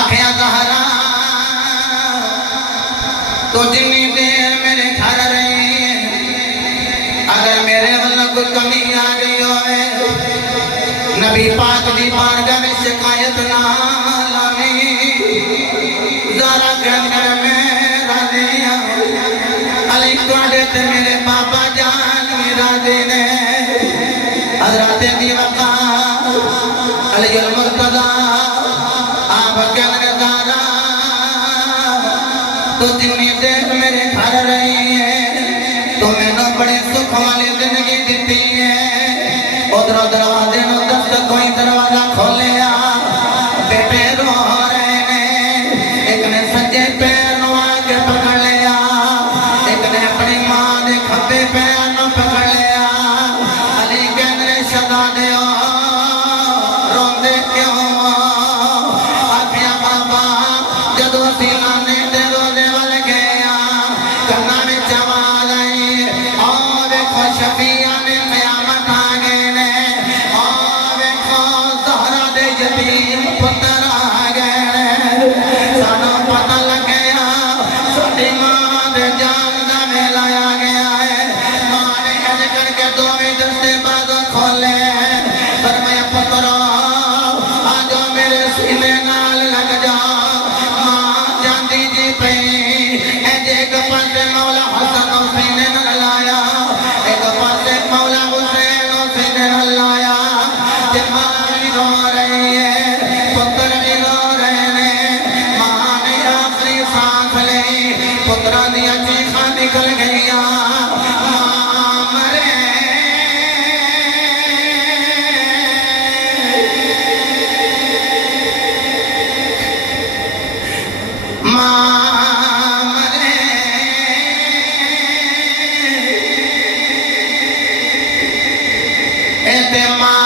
आखिया ज़हरा तो जितनी देर मेरे घर रही अगर मेरे वाला कोई कमी आ गई हो नबी पाक दी बारगाह में शिकायत ना लानी ज़रा घर में राज़ी अली तुहाडे ते मेरे बाबा जान भी राज़ी ने हज़रत दी वक़ा अली अल मुर्तज़ा आप कहने ज़रा तो जितनी देर मेरे घर रही है तो मैंने बड़े सुख वाली जिंदगी दी है उधर दरवाजे नो दस्तक कोई दरवाजा खोले बेटे रो रहे ने एक ने सज्जे पैर नो आगे पकड़ लिया एक ने अपनी मां दे खब्बे पैर नो पकड़ लिया अली कहने शहजादे रोंदे क्यों आखिया बाबा जदों सिलाने ते रोजे वाल गया कन्ना में आवाज आई और देखो शफिया ने कयामत आ गए ने और देखो ज़हरा दे यतीम पुत्र आ गए ने सानू पता लग गया साडी मां दे जान दा मेला आ गया है मां ने अज करके दो ही दस्ते बाजू खोले पर मैं पुत्रो आ जाओ मेरे सीने नाल लग जाओ मां जांदी जी पई एक पासे मौला हसन हुसैन ने लाया एक पासे मौला हुसैन हुसैन ने लाया मां भी रो रही है पुत्र भी रो रहे ने मां ने आखिरी सांस ली पुत्रा दिया चीखां निकल गईया मां मरे मां ते मां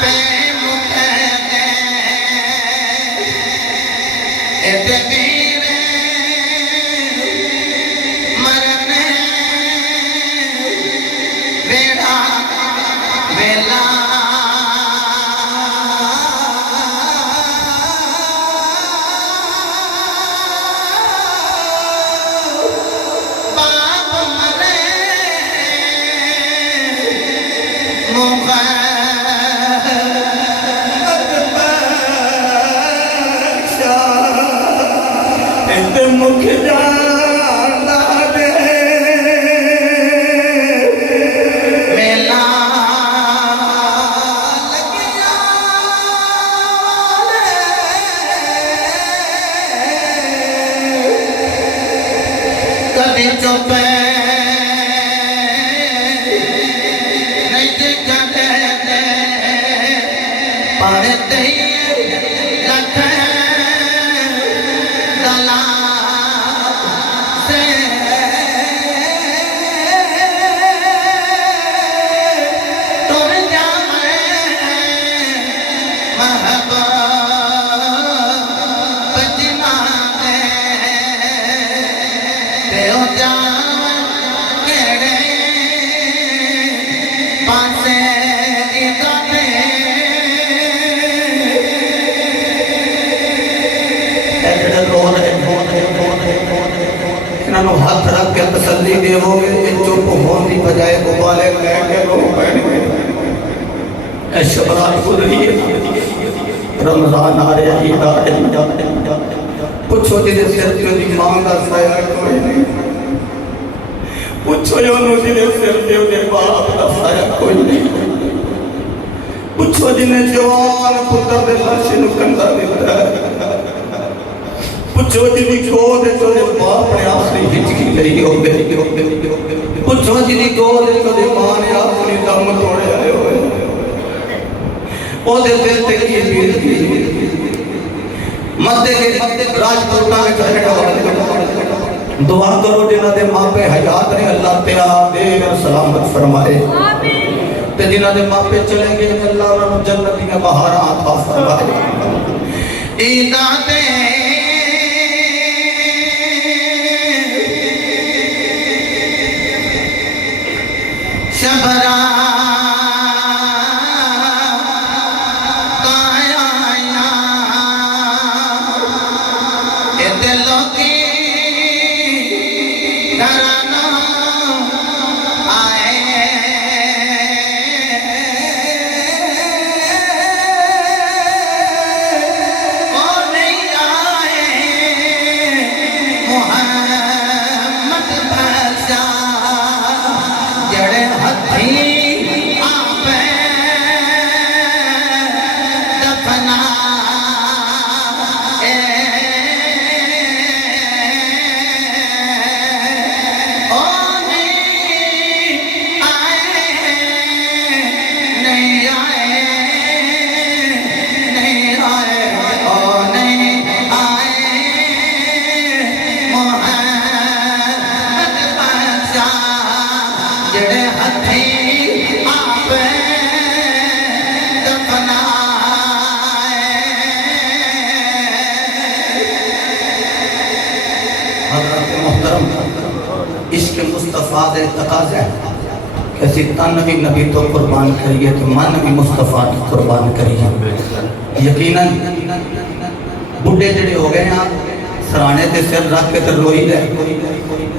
पे मुखे दे ते वीर मरने वेड़ा वेला पावे दही लख दला से तुर जावे महबूब जिना दे ते ओ जावे केड़े पासे इन्होंने हाथ रख के तसल्ली देवोगे चुप होने की बजाय गुब्बारे लैके रो पैणगे शबरात गुजरी रमजान आ रहा ईद आ रही पुछो जिसे सिर ते ओदी मां दा साया कोई नहीं पुछो ओनू जिसे सिर ते ओदे बाप दा साया कोई नहीं पुछो जिन्हें जवान पुत्र दे लाश नू कंधा दिता पुछो जिनी गोद चोदे बाप ने आखिरी हिचकी लई होवे पुछो जिनी गोद चोदे मां ने आखिरी दम तोड़े आए होए ओदे दिल ते की बीतती मध्य के राजपूतां विच रहने वाले दुआ करो जिन्हां दे मापे हयात ने अल्लाह तेरा देर सलामत फरमाए आमीन ते जिन्हां दे मापे चले गए अल्लाह उन्हां नूं जन्नत दी बहारां अता फरमाए ईदा ते शबरा काया ए दिलों की घराना आए ओ नहीं आए मोहम्मद बख्शा जड़े हथी आपे दफना ए ओ नहीं आए नहीं आए नहीं आए ओ नहीं आए मोहम्मद बख्शा जड़े हथी आपे दफना हज़रत मोहतरम इश्क मुस्तफ़ा दे तकाज़ा कैसी तन भी नबी तो कुर्बान करिए तो मन भी मुस्तफ़ा तो कुर्बान करिए यकीनन बुढ़े जड़े हो गए हैं सराने ते सिर रख के तो रोई दे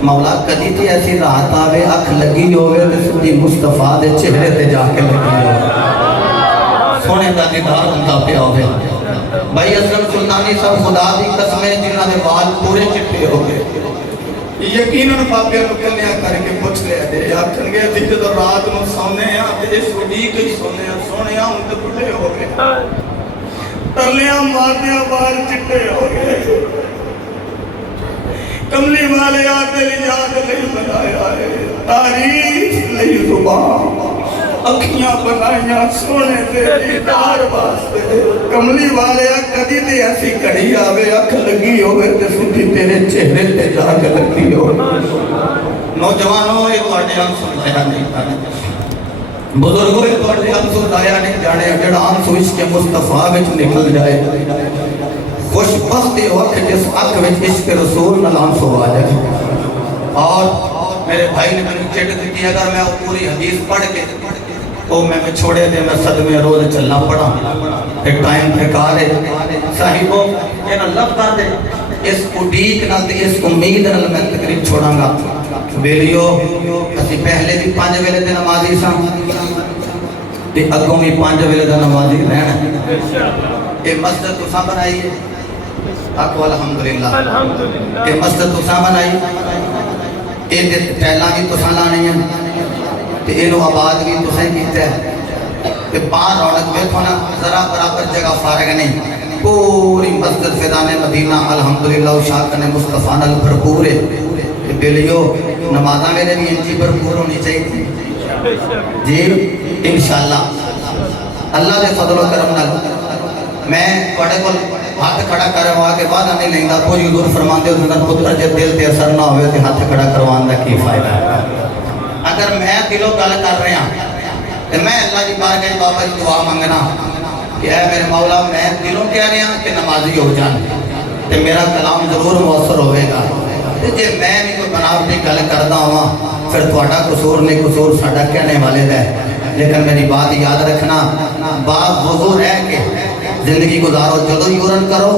मौला कदी तो ऐसी रात आवे अख लगी होवे ते सिद्धी मुस्तफा दे चेहरे ते जाके लगी होवे सोने दा दीदार हुंदा पिया होवे भाई असलम सुल्तानी साहब खुदा दी कसम है जिन्हां दे वाल पूरे चिट्टे हो गए यकीनन बाबे नु कन्या करके पूछ लिया दे आखणगे असीं जदों रात नु सोने आ ते इस उडीक ही सोने आ हुण ते बुढ़े हो गए तरलियां मारदियां वाल चिट्टे हो गए कमली वाले आते याद नहीं बनाया है तारीफ नहीं जुबान अखियां बनाइया सोने ते दीदार वास्ते कमली वाले कदी ते ऐसी घड़ी आवे अख लगी होवे ते सुधी तेरे चेहरे ते जाके लगी हो नौजवानों ये तुहाडे आंसू जाया नहीं बुजुर्गों ये तुहाडे आंसू जाया नहीं जाने जेड़ा आंसू इश्क मुस्तफा विच निकल जाए खुशबख्त वक्त जिस अख में इश्क रसूल नाल आंसू आ जाए और मेरे भाई ने मैंने चिट दी अगर मैं पूरी हदीस पढ़ के तो मैं छोड़े दे मैं सदमे रोज चलना पड़ा एक टाइम बेकार है साहिबो ये ना लफ्ज़ दे इस उडीक नाल ते इस उम्मीद नाल मैं तकरीब छोड़ांगा वेलियो असि पहले भी 5 वेले दे नमाजी सा ते अगों भी 5 वेले दा नमाजी रहना ये मस्जिद तुसा बनाई है आखो अल्हम्दुलिल्लाह ये मस्जिद तुसा बनाई ये टैलां भी तुसा लानी है ते इनो आबाद भी तुसा ही कीता है ते बाहर रौनक देखो ना जरा बराबर जगह फारग नहीं पूरी मस्जिद फिदाने मदीना अल्हम्दुलिल्लाह शाक ने मुस्तफा नाल भरपूर है ते बेलियो नमाज़ां मेरे भी इंजी भरपूर होनी चाहिए जी इंशाअल्लाह अल्लाह के फजलो करम नाल मैं थोड़े को हाथ खड़ा करवा के बाद नहीं लेंदा पूरी हुजूर फरमाते हो पुत्र जब दिल ते असर ना होवे तो हाथ खड़ा करवाने का की फायदा है। अगर मैं दिलों गल कर रहा तो मैं अल्लाह की बारगाह बाबा जी दुआ मंगना कि ऐ मेरे मौला मैं दिलों कह रहा कि नमाजी हो जान तो मेरा कलाम जरूर मुअस्सर होगा। तो जे मैं भी कोई बनावटी गल करता हुआ फिर थोड़ा कसूर नहीं, कसूर साडा कहने वाले का है। लेकिन मेरी बात याद रखना, बाप वजू रह के जिंदगी गुजारो, जो यूरन करो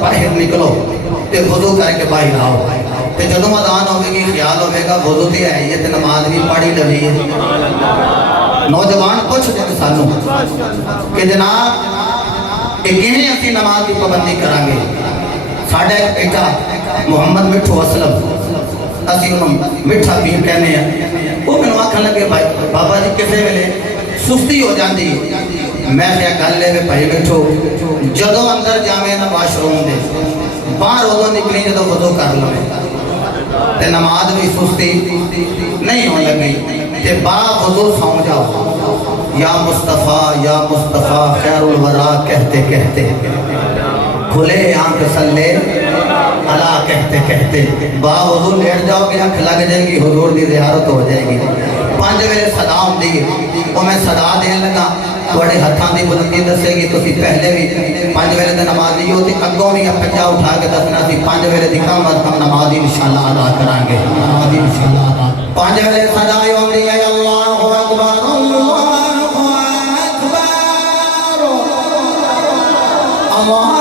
बाहर निकलो तो वजू करके बाहर आओ, तो जो अजान होगी ख्याल होगा वजू तो है ही है तो नमाज भी पढ़ी लगी है। नौजवान पूछते हैं सानू कि जनाब किवें असीं नमाज की पाबंदी करांगे। साडा एक बेटा मुहम्मद मिठू असलम असीं उन्होंने मिठा पीर कहने हैं, वो मैनूं आखन लगे भाई बाबा जी किसी वेले सुस्ती हो जाती है। मैं क्या गल है भाई मिठू जदों अंदर जावे ना वाशरूम दे बाहर उदों निकली जो वजू कर लवे तो नमाज भी सुस्ती नहीं हो लगी ते बावजू सौ जाओ या मुस्तफ़ा खैरुल वरा कहते कहते खुले आंख सल्ले अला कहते कहते बावजू लेट जाओगे, आंख लग जाएगी, हुजूर की ज़ियारत हो जाएगी। 5 वेले सदा होंदी है वो मैं सदा देन लगा थोड़े हाथों की बुलंदी दसेगी। तो पहले भी 5 वेले तो नमाजी हो अगों भी पंजा उठा के दसना 5 वेले की कामत हम नमाज इंशाअल्लाह अदा करांगे। नमाज इंशाअल्लाह अदा 5 वेले सदा होंदी है अल्लाहु अकबर अल्लाहु अकबर अल्लाह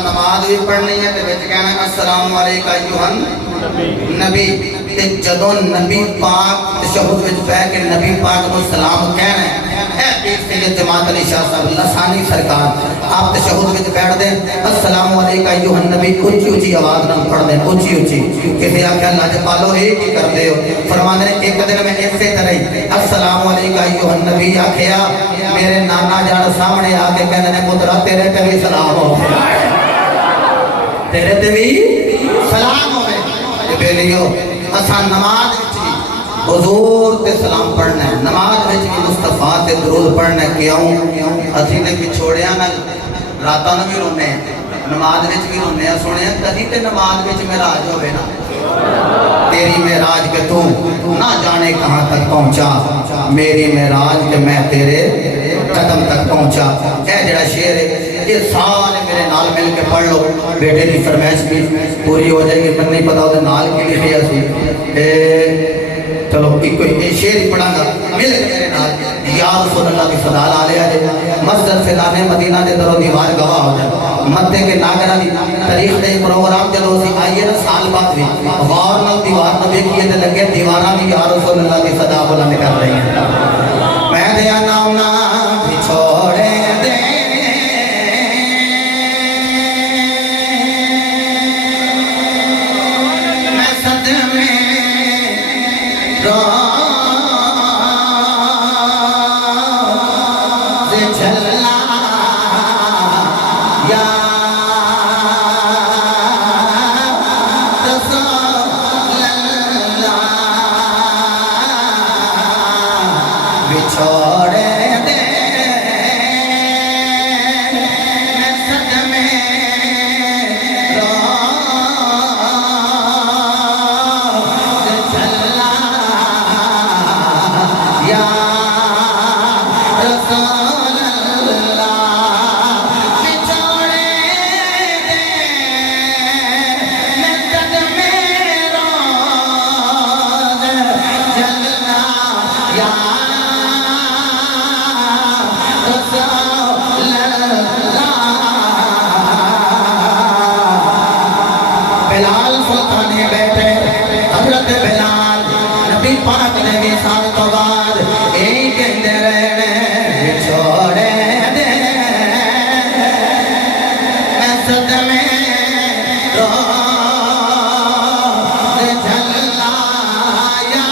नमाज भी पढ़नी है तो कहना अस्सलाम वालेकुम अय्युहन नबी। जदों नबी पाक तशहुद विच बैठ के नबी पाक को सलाम कहना है पीर सैयद जमात अली शाह साहब लसानी सरकार आप तशहुद विच बैठ दे अस्सलाम वालेकुम अय्युहन नबी ऊंची ऊंची आवाज नाल पढ़ दे ऊंची ऊंची। किसी आख्या लज पालो ये की करते हो फरमाते ने एक दिन मैं इसे तरह ही अस्सलाम वालेकुम अय्युहन नबी आख्या मेरे नाना जान सामने आके कहते ने पुत्रा तेरे ते भी सलाम हो तेरे ते भी सलाम हो बेलियो। असा नमाज हुजूर ते सलाम पढ़ना है, नमाज विच भी मुस्तफा ते दरूद पढ़ना है। क्यों असीं ते विछोड़िया नाल रातां नूं भी रोने नमाज विच भी रोने सुने कदी ते नमाज विच मेराज होवे ना तेरी मेराज के तू ना जाने कहाँ तक पहुँचा मेरी मेराज के मैं तेरे कदम तक पहुँचा। यह जड़ा शेर है ये सारे मेरे नाल मिल के पढ़ लो, बेटे की फरमाइश भी पूरी हो जाएगी। मैं नहीं पता वो नाल की लिखी सी चलो एक शेर ही पढ़ागा मिल के मेरे नाल या रसूल अल्लाह की सदा ला लिया जे मस्जिद फिदाने मदीना दे दरो दीवार गवाह हो जाए मत्ते के नागरा दी तारीख दे प्रोग्राम जदों सी आइए ना साल बाद भी गौर नाल दीवार न देखिए ते लगे दीवारां भी या रसूल अल्लाह की सदा बुलंद कर रही है। मैं दे नाम ना छोड़े दे मैं सद में चलना या बिछोड़े दे मैं सद में चलना या बिलाल सुल्ताने बैठे हजरत बिलाल नबी पाक ने भी साल तो बाद यही कहते रहे छोड़े दे मैं सद में रोज़ झल्ला या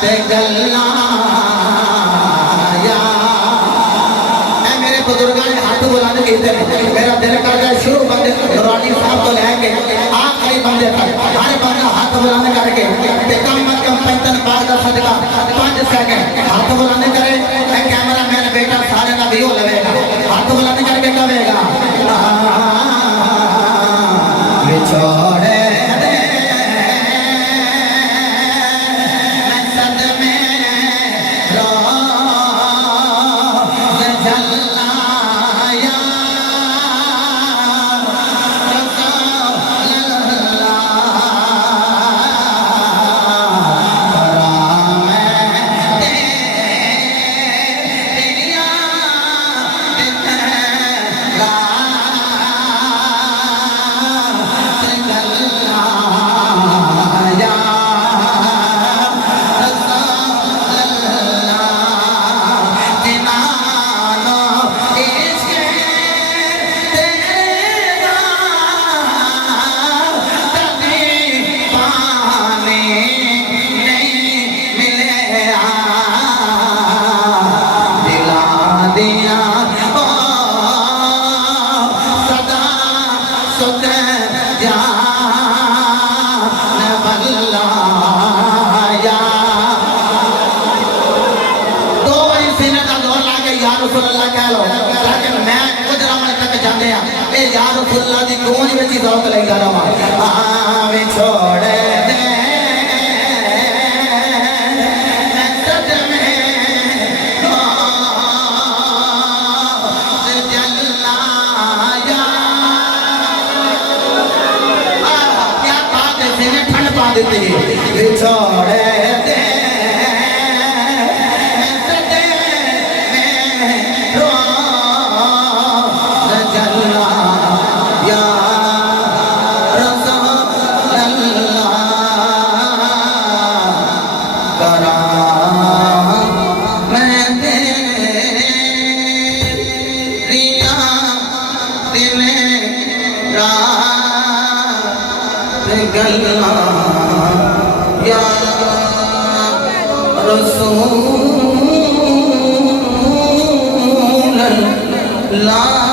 ते गल्ला या मेरे बुजुर्गों ने हाथ बुलंद किए मेरा दिल करता शुरू बंदे नूरानी साहब को लेके आखिरी बंदे तक हर बंदा हाथ बुलंद करके कम अज कम 55 बार का सदका 5 सेकंड हाथ बुलंद करे कैमरा मैन बेटा सारे का व्यू लवेगा हाथ बुलंद करके कहेगा छोड़े छोड़े दे क्या बात है सीने ठंड पा देते हैं छोड़े दे गल्ला या रसूल अल्लाह